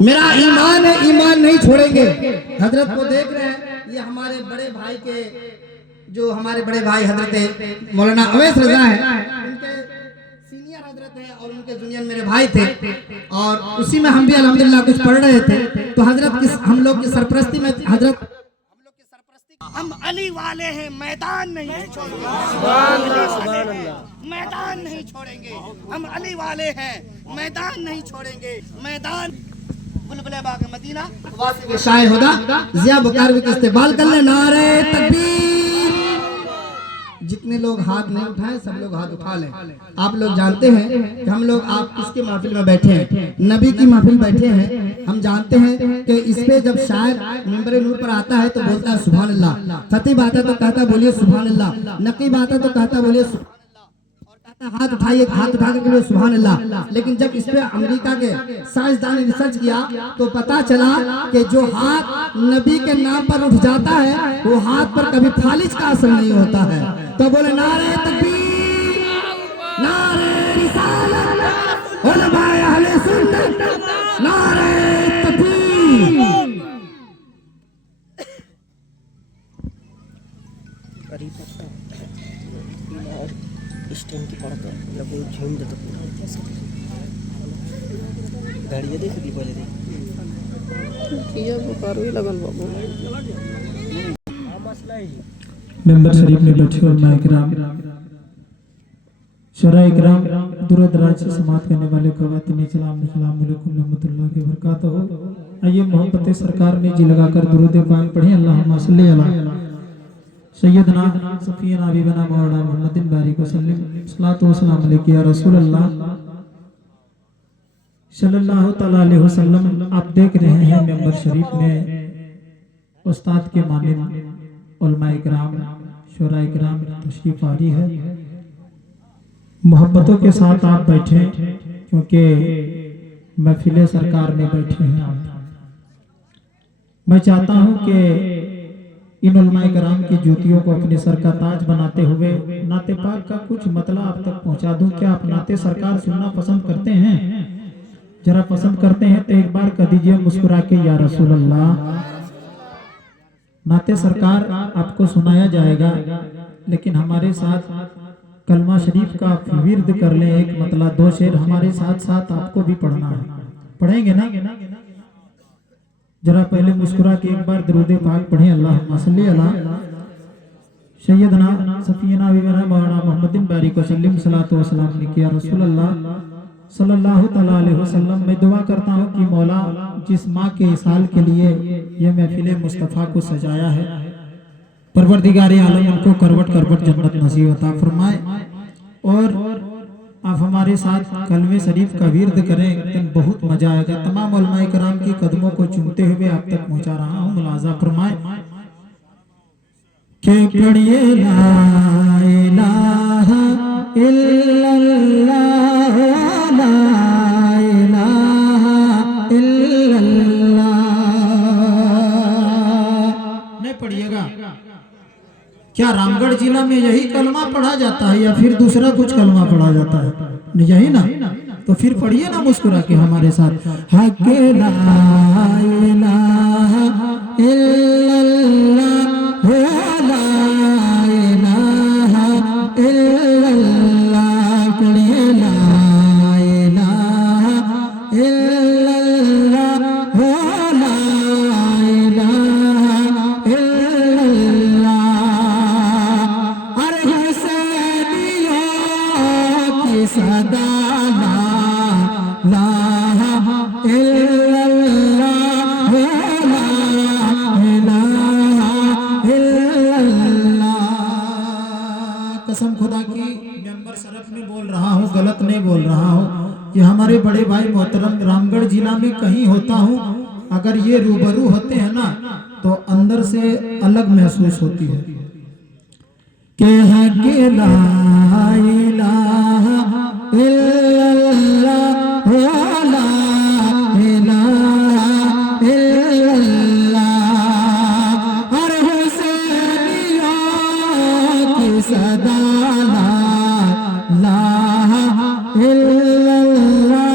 मेरा ईमान है, ईमान नहीं छोड़ेंगे। हजरत को देख रहे हैं, ये हमारे बड़े भाई के, जो हमारे बड़े भाई हजरत मौलाना अवैस रजा है, उनके सीनियर हजरत है और उनके जूनियर मेरे भाई थे, और उसी में हम भी अल्हम्दुलिल्लाह कुछ पढ़ रहे थे। तो हजरत की, हम लोग की सरपरस्ती में, हजरत हम अली वाले हैं, मैदान नहीं छोड़ेंगे, मैदान नहीं छोड़ेंगे। हम अली वाले हैं, मैदान नहीं छोड़ेंगे। मैदान बुलबुले बाग मदीना वासिफ शाये हुदा जिया बुखारवी के इस्तेमाल कर ले। नारे तकबीर। जितने लोग हाथ नहीं उठाए सब लोग हाथ उठा लें। आप लोग जानते हैं कि हम लोग आप किसके महफिल में बैठे हैं, नबी की महफिल बैठे हैं। हम जानते हैं कि इस पे जब शायर मिंबर नूर पर आता है तो बोलता है सुभान अल्लाह, खतीब आता तो कहता बोलिए सुभान अल्लाह, नकीब आता तो कहता बोलिए हाथ उठाइए, हाथ उठा के सुभान अल्लाह। लेकिन जब इस पे अमेरिका के साइंसदान ने रिसर्च किया तो पता चला कि जो हाथ नबी के नाम पर उठ जाता है वो हाथ पर कभी फालिज का असर नहीं होता है। तो बोले नारे तकबीर, नारे रिसालत, उलमाए अहले सुन्नत, नारे तकबीर। स्टैंड की पड़ता है मतलब वो झूम देता पूरा गाड़ी ये देखी पहले देख ये बुखार भी लगल बाबू। मेंबर शरीफ में बैठे और माइकराम शरा इकराम दूर दराज से समाप्त करने वाले ख़वातीन, सलाम अलैकुम रहमतुल्लाह के बरकातहू। आइए मोहब्बत सरकार ने जी लगाकर दुरूद पाक पढ़े। अल्लाहुम्मा सल्ली अला सैयदना सफीना हबीबना मौलाना मुहम्मदिन बारिक वसल्लम सल्लल्लाहु वसल्लम अलैहि या रसूल अल्लाह सल्लल्लाहु तआला अलैहि वसल्लम। आप देख रहे हैं मेंबर शरीफ में उस्ताद के मानिंद उलमाए किराम, शुरा किराम तशरीफ आरी है। मोहब्बतों के साथ आप बैठे क्योंकि महफिल सरकार में बैठे हैं आप। मैं चाहता हूं कि इन उलमाए कराम की जूतियों को अपने सर का ताज बनाते हुए नाते पाक का कुछ मतलब आप तक पहुंचा दूं। क्या आप नाते सरकार सुनना पसंद करते हैं? जरा पसंद करते हैं तो एक बार कह दीजिए मुस्कुरा के या रसूल अल्लाह। नाते सरकार आपको सुनाया जाएगा, लेकिन हमारे साथ कलमा शरीफ का आप विर्द कर लें। एक मतलब दो शेर हमारे साथ साथ आपको भी पढ़ना है। पढ़ेंगे ना? जरा पहले मुस्कुरा के एक बार दरूद पाक पढ़ें। अल्लाहुम्मा सल्ली अला सैयदना सफीना हबीबना मौलाना मुहम्मदिन बारिक वसल्लम सल्लल्लाहु वसल्लम अलैहि या रसूल अल्लाह सल्लल्लाहु तआला अलैहि वसल्लम। मैं दुआ करता हूँ कि मौला जिस माँ के इसाल के लिए ये महफिल मुस्तफ़ा को सजाया है, परवरदिगार आलम उनको करवट करवट जन्नत नसीब अता फरमाए। और आप हमारे साथ कलमे शरीफ का विर्द करें तो बहुत मजा आएगा। तमाम उलमाए कराम की कदमों को चूमते हुए आप तक पहुंचा रहा हूं। मुलाजा फरमाए के पढ़िए ला इलाहा इल्लल्लाह, ला इलाहा इल्लल्लाह। नहीं पढ़िएगा? क्या रामगढ़ जिला में यही कलमा पढ़ा जाता है या फिर दूसरा कुछ कलमा पढ़ा जाता है? नहीं यही ना? तो फिर पढ़िए ना मुस्कुरा के हमारे साथ। हक ला इलाहा इल्लल्लाह, ला इलाहा इल्लल्लाह, पढ़िए ला इलाहा इल्लल्लाह, ला इलाहा इल्लल्लाह। सदा ला इल्लल्लाह, ला इलाहा इल्लल्लाह। कसम खुदा की मेंबर शरफ में बोल रहा हूँ, गलत नहीं बोल रहा हूँ। ये हमारे बड़े भाई मोहतरम रामगढ़ जिला में कहीं होता हूँ, अगर ये रूबरू होते हैं ना तो अंदर से अलग महसूस होती है कि है ला इलाहा इल्लल्लाह, ला इलाहा इल्लल्लाह। हर हुसैनियों की सदा ला इल्लल्लाह,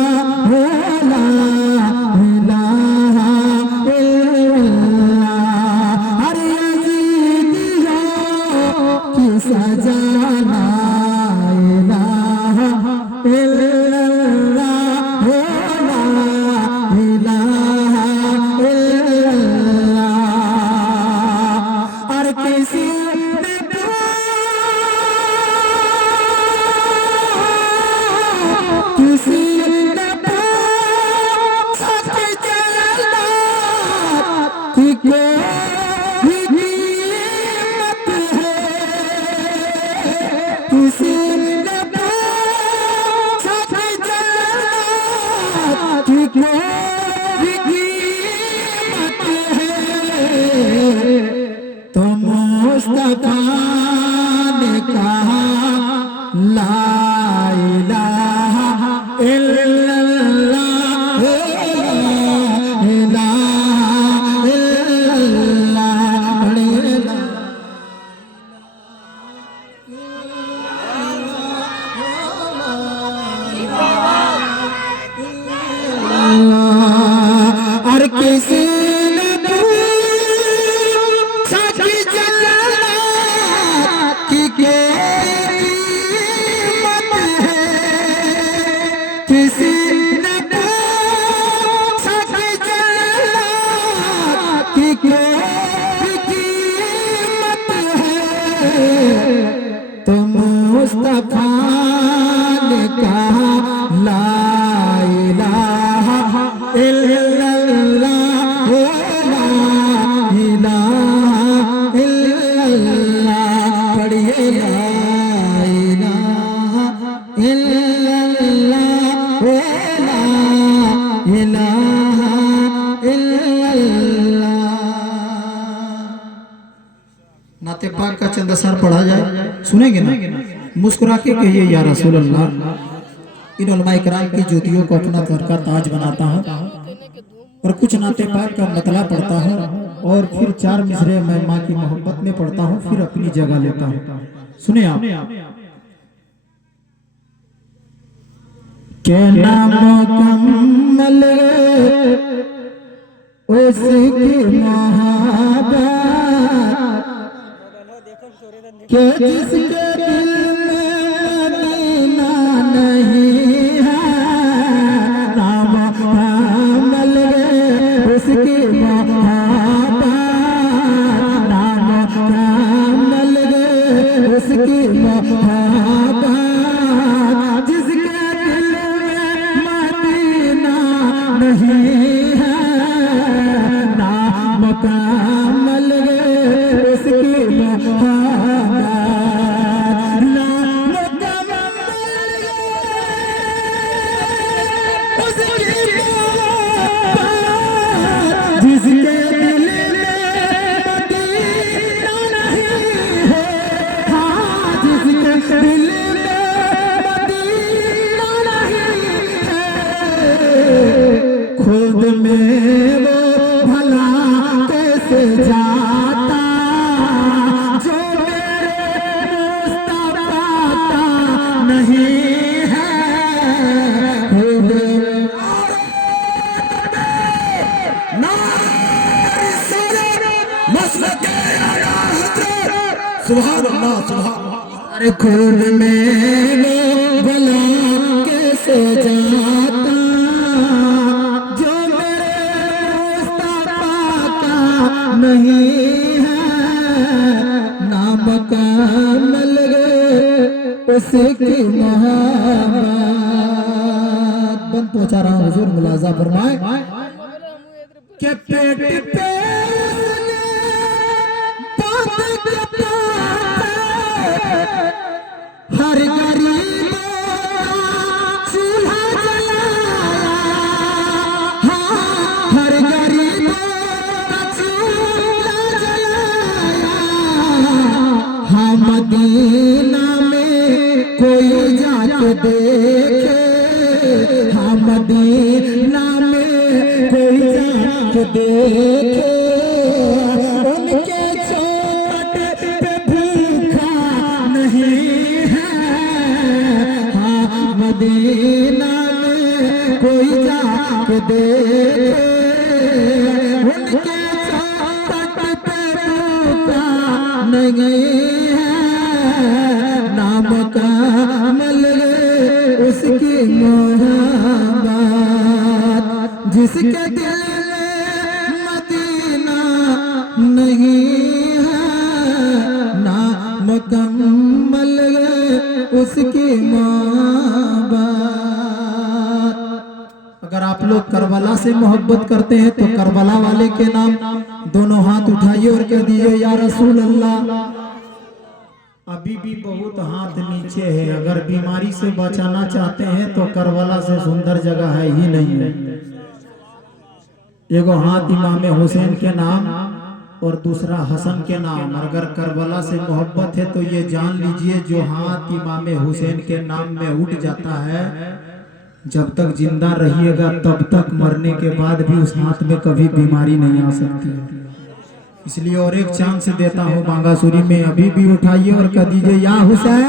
इलाहा इल्लल्लाह। नाते पाक का चंद असर पढ़ा जाए, सुनेंगे ना? मुस्कुरा के कहिए या रसूल अल्लाह। इन उलमाए किराम की ज्योतियों को अपना घर का ताज बनाता हूँ और कुछ नाते पाक का मतला पढ़ता हूँ और फिर 4 मिसरे मैं माँ की मोहब्बत में पढ़ता हूँ, फिर अपनी जगह लेता हूँ। सुने आप। के नाम मुकम्मल उसकी मोहब्बत के जिसके दिल में मदीना नहीं है, नाम मुकम्मल उसकी मोहब्बत, नाम मुकम्मल उसकी मोहब्बत, जिसके दिल में मदीना नहीं है, नाम मुकम्मल उसकी मोहब्बत, नाम मुकम्मल उसकी मोहब्बत, जिसके दिल में मदीना नहीं है, हाँ जिसके दिल में मदीना नहीं है, खुद में वो भला कैसे जाता जो मेरे मुस्तफा का नहीं है, खुद सुभान अल्लाह सुभान। अरे खुद में वो भला कैसे जाता जो मेरे मुस्तफा का नहीं है, नाम मुकम्मल उसकी मोहब्बत। बंद पहुंचा रहा हूँ हुजूर, मुलाजा फरमाए के पेट पे हर गरीब चूल्हा जलाया, हाँ हर गरीब चूल्हा जलाया, हाँ मदीना में कोई जाके देखे, हाँ मदीना में कोई जाके देखे, उनके चौखट पे भूखा नहीं है, हाँ मदीना में कोई जाके देखे, उनके चौखट पे भूखा नहीं है, नाम मुकम्मल उसकी मोहब्बत, जिसके दिल में मदीना नहीं है, नाम मुकम्मल उसकी मोहब्बत। अगर आप लोग करबला से मोहब्बत करते हैं तो करबला वाले के नाम दोनों हाथ उठाइए और कह दीजिए या रसूल अल्लाह। अभी भी बहुत हाथ नीचे है, अगर बीमारी से बचाना चाहते हैं तो करबला से सुंदर जगह है ही नहीं है। एगो हाथ इमाम हुसैन के नाम और दूसरा हसन के नाम। अगर करबला से मोहब्बत है तो ये जान लीजिए जो हाथ इमाम हुसैन के नाम में उठ जाता है, जब तक जिंदा रहिएगा तब तक मरने के बाद भी उस हाथ में कभी बीमारी नहीं आ सकती है। इसलिए और एक चांस देता हूँ बांगासुरी में, अभी भी उठाइए और कह दीजिए या हुसैन,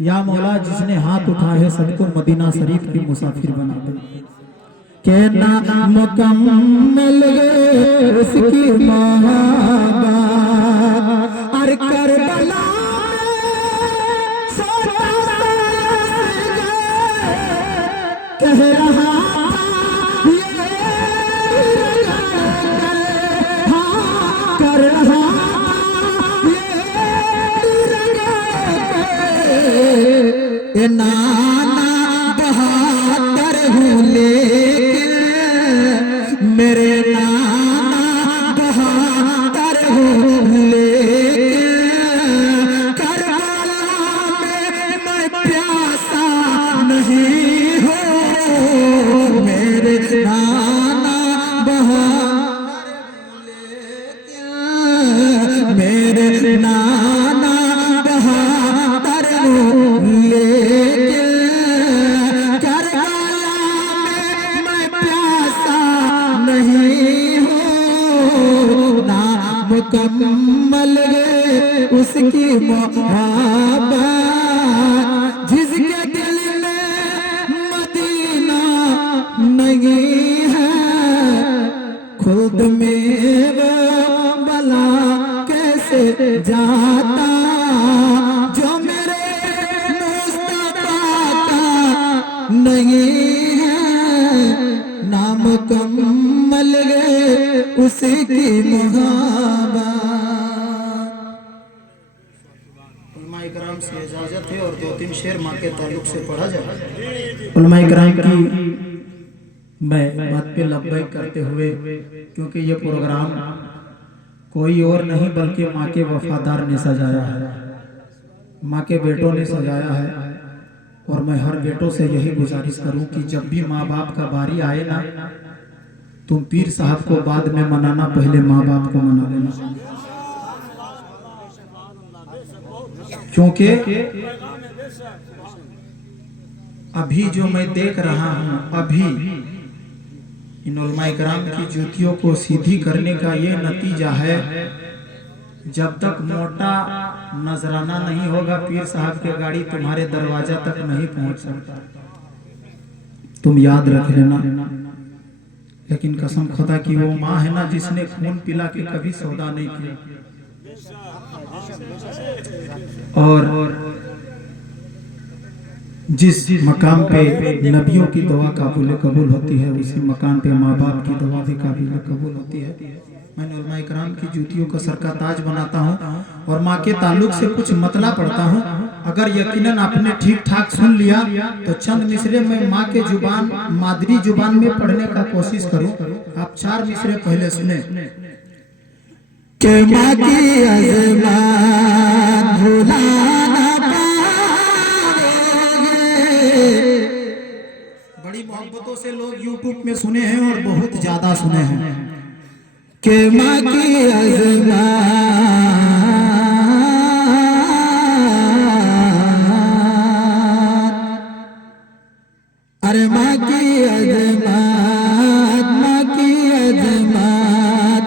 या मौला जिसने हाथ उठाए है सबको मदीना शरीफ की मुसाफिर बना दे। के नाम मुकम्मल उसकी मोहब्बत, और करबला कह रहा कर रहा ये नाना बहादुर हूँ लेकिन मेरे नाना बहादुर हूँ लेकिन करबला में मैं प्यासा नहीं हूँ, उसकी मोहब्बत, जिसके दिल में मदीना नहीं है, खुद में वो भला कैसे जाता, जो मेरे मुस्तफा का नहीं है, नाम कम्मल गए उसकी मोहब्बत। उलमा इकराम से इजाजत है और 2-3 शेर माँ के ताल्लुक से पढ़ा जाए। उलमा इकराम की मैं बात पे लब्बैक करते हुए, क्योंकि ये प्रोग्राम कोई और नहीं बल्कि माँ के वफादार ने सजाया है, माँ के बेटों ने सजाया है। और मैं हर बेटों से यही गुजारिश करूं कि जब भी माँ बाप का बारी आए ना, तुम पीर साहब को बाद में मनाना, पहले माँ बाप को मना लेना। क्योंकि अभी जो मैं देख रहा हूं, अभी इन उलमाए किराम की जूतियों को सीधी करने का ये नतीजा है, जब तक मोटा नजराना नहीं होगा पीर साहब की गाड़ी तुम्हारे दरवाजा तक नहीं पहुंच सकता। तुम याद रख लेना। लेकिन कसम खुदा की वो माँ है ना जिसने खून पिला के कभी सौदा नहीं किया। और जिस मकाम पे नबियों की दुआ कबूल होती है, उसी मकाम पे माँ बाप की दुआ भी कबूल होती है। मैं उलमाए किराम की जूतियों को सर का ताज बनाता हूँ और माँ के ताल्लुक से कुछ मतला पढ़ता हूँ। अगर यकीनन आपने ठीक ठाक सुन लिया तो चंद मिसरे में माँ के जुबान, मादरी जुबान में पढ़ने का कोशिश करूँ। आप 4 मिसरे पहले सुने। के माँ की अज़मात भुला ना पाओगे। बड़ी मोहब्बतों से लोग YouTube में सुने हैं और बहुत ज्यादा सुने हैं। के माँ की अज़मात, अरे माँ की अज़मात, माँ की अज़मात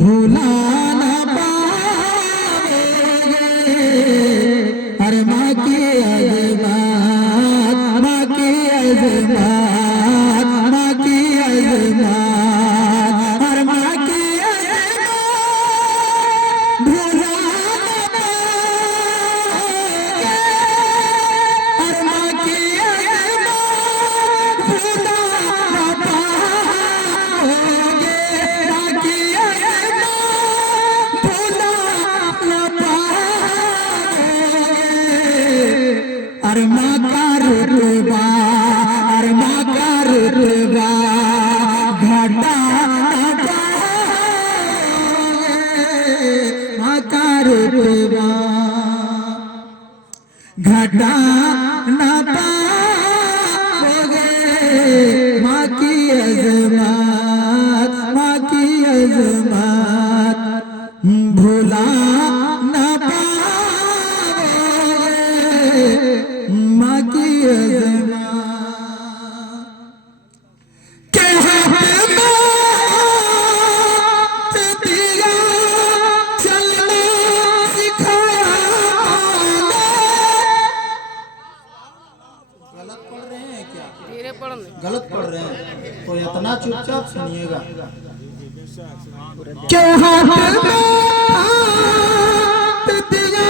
भूला ना पाओगे। अरे माँ की अज़मात, माँ की अज़मात, माँ की अज़मात, अरे माँ का रुतबा, अरे माँ का रुतबा घटा माँ का रुतबा घटा ना पाओगे। माँ की अज़मात, माँ की अज़मात भुला ना पाओगे। माँ की अज़मात के हाथ में दिया चलना सिखाया। गलत पढ़ रहे हैं क्या? धीरे पढ़ने। गलत पढ़ रहे हैं तो इतना चुपचाप सुनिएगा। के हाथ में दिया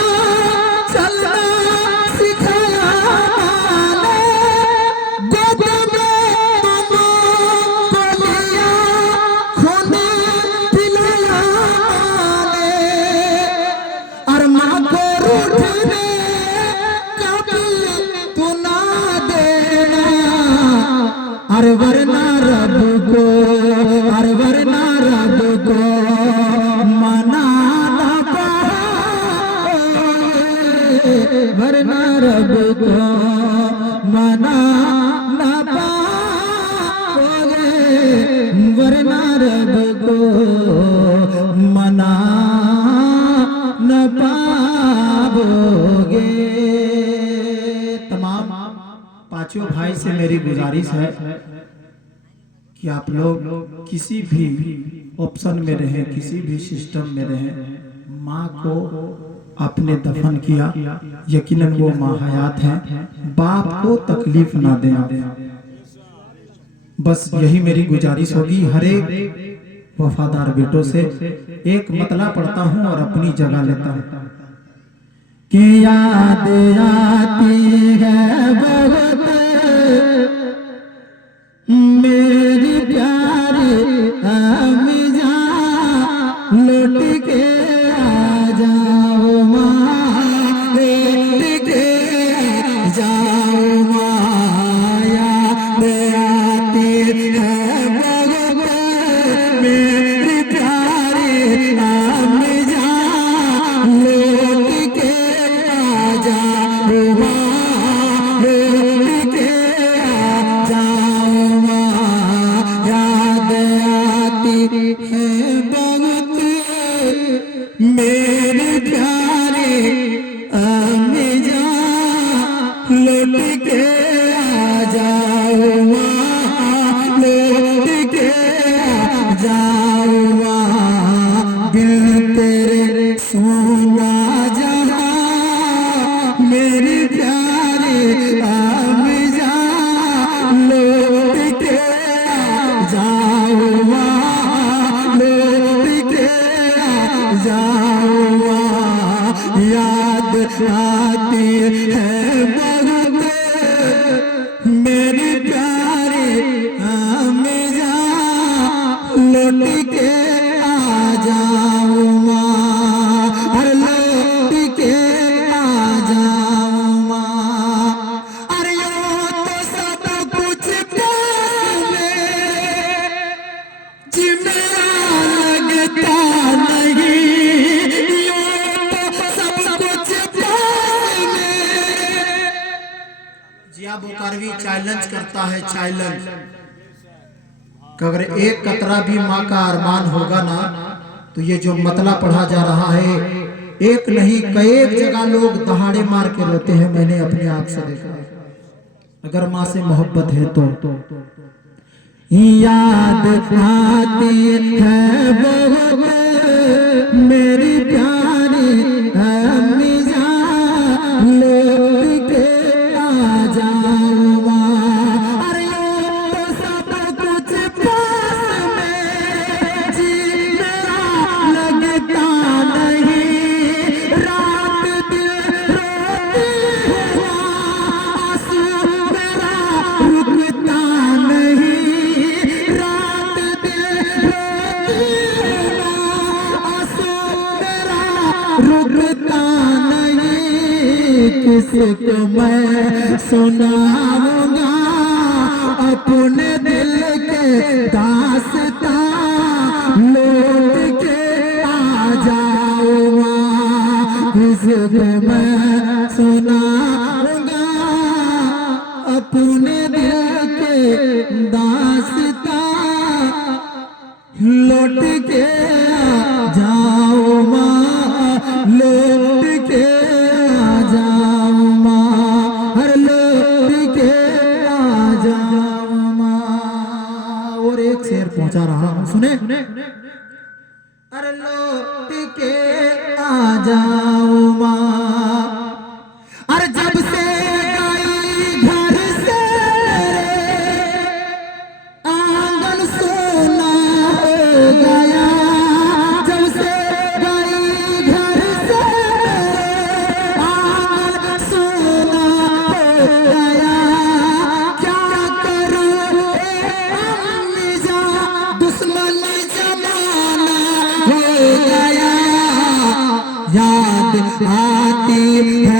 चलना सिखाया, गोद में मामा को लिया, खून पिलाया और माँ को रूठने कभी तू ना देना। अरे वरना रब को, अरे वरना रब को मना ना पाओगे। वरना रब को मना ना पाओगे। वरना रब को मना न पाओगे। तमाम 5 भाई से मेरी गुजारिश है कि आप लोग किसी भी ऑप्शन में रहें, किसी भी सिस्टम में रहें, माँ को आपने दफन किया, यकीनन वो माँ हयात है, बाप को तकलीफ ना दें आप। बस यही मेरी गुजारिश होगी हर एक वफादार बेटों से। एक मतला पढ़ता हूँ और अपनी जगह लेता हूँ कि याद आती है बहुत मेरी प्यारी अम्मी जान, लौट के आ जाओ माँ, लौट के आ जाओ माँ, याद आती है बहुत मेरी प्यारी अम्मी जान, लौट के आ जाओ माँ, लौट के आ जाओ माँ, याद आती है बहुत मेरे प्यारे अम्मी जान, लौट के आ जाओ माँ, लौट के आ जाओ माँ, दिल तेरे सोना जहाँ मेरी प्यारी अम्मी जान, लौट के आ जाओ माँ, लौट के आ जाओ माँ, याद आती है बहुत मेरी प्यारी अम्मी जान, लौट के आ जाओ माँ, अरे लौट के आ जाओ माँ, अरे यूं तो सब कुछ प्यार में जी मेरा लगता नहीं, यूं तो सब कुछ प्यार में। जिया बुकारवी चैलेंज करता है, चैलेंज कि अगर एक कतरा भी माँ का अरमान होगा ना, तो ये जो मतला पढ़ा जा रहा है, एक नहीं कई जगह लोग दहाड़े मार के रोते हैं, मैंने अपनी आंख से देखा है। अगर माँ से मोहब्बत है तो याद आती है बहुत मेरी प्यारी अम्मी जान, लौट के आ जाओ माँ, अरे यूं तो सब कुछ पास में जी मेरा लगता नहीं, रात दिन रोती हुआ आंसू मेरा रुकता नहीं, रात दिन रोती हुआ आंसू मेरा रुकता नहीं, किसको मैं सुनाऊंगा अपने दिल के दास्तां, लौट के आ जाओ माँ, किसको मैं सुनाऊंगा अपने दिल के दास्तां, लौट के आ जाओ माँ, लौट के आ जाओ माँ, हर लौट के आ जाओ माँ। और एक शेर पहुंचा रहा हूं, सुने, अरे लौट के आ जाओ माँ, अरे जब से गई घर से आंगन सोना हो गया, जब से गई घर से आंगन सोना हो गया, क्या करूं अम्मी जान, दुश्मन जमाना हो गया, याद आती है